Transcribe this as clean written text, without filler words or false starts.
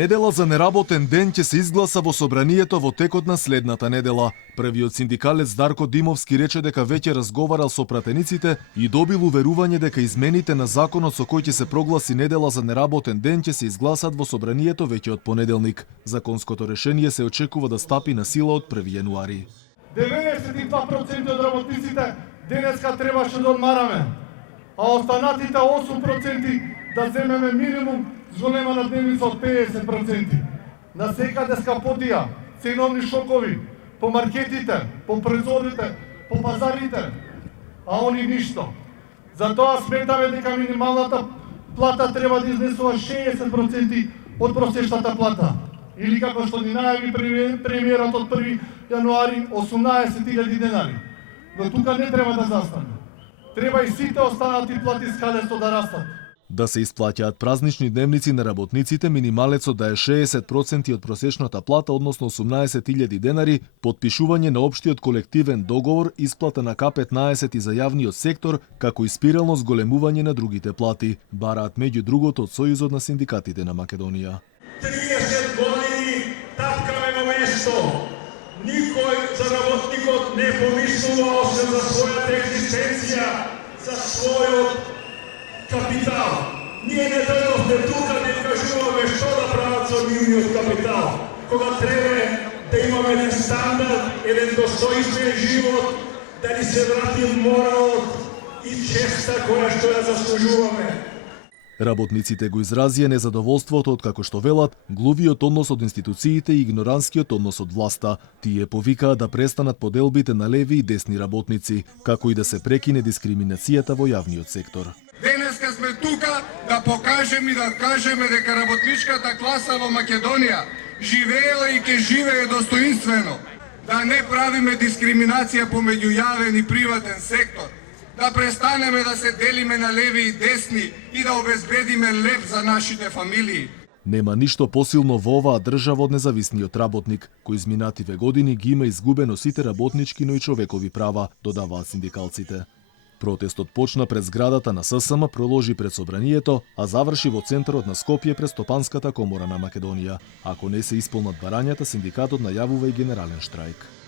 Недела за неработен ден ќе се изгласа во собранието во текот на следната недела. Првиот синдикалец Дарко Димовски рече дека веќе разговарал со пратениците и добил уверување дека измените на законот со кој ќе се прогласи недела за неработен ден ќе се изгласат во собранието веќе од понеделник. Законското решение се очекува да стапи на сила од 1 јануари. 92% од работниците денеска требаше да одмараме, а останатите 8% да земеме минимум зголемана дневница од 50%. На секаде скапотија, ценовни шокови, по маркетите, по производите, по пазарите, а они ништо. Затоа сметаме дека минималната плата треба да изнесува 60% од просечната плата. Или како што ни најави премиерот од 1 јануари 18.000 денари. Но тука не треба да застане. Треба и сите останати плати скалесто да растат. Да се исплаќаат празнични дневници на работниците, минималецот да е 60% од просечната плата, односно 18.000 денари, подпишување на општиот колективен договор, исплата на К15 и за јавниот сектор, како и спирално зголемување на другите плати, бараат меѓу другото од Сојузот на синдикатите на Македонија. 30 години тапкаме на место. Никој за работникот не помислува освен за својата екзистенција, за својот капитал. Ние не дојдовме тука да кажуваме што да прават со нивниот капитал. Кога треба да имаме еден стандард, еден достоинствен живот, да ни се врати моралот и честа која што ја заслужуваме. Работниците го изразија незадоволството од, како што велат, глувиот однос од институциите и игноранскиот однос од власта. Тие повикаа да престанат поделбите на леви и десни работници, како и да се прекине дискриминацијата во јавниот сектор. Денеска сме тука да покажеме и да кажеме дека работничката класа во Македонија живеела и ќе живее достоинствено. Да не правиме дискриминација помеѓу јавен и приватен сектор. Да престанеме да се делиме на леви и десни и да обезбедиме леп за нашите фамилии. Нема ништо посилно во оваа држава од независниот работник, кој изминативе години ги има изгубено сите работнички, но и човекови права, додаваат синдикалците. Протестот почна пред зградата на ССМ, проложи пред собранието, а заврши во центарот на Скопје пред Стопанската комора на Македонија. Ако не се исполнат барањата, синдикатот најавува и генерален штрајк.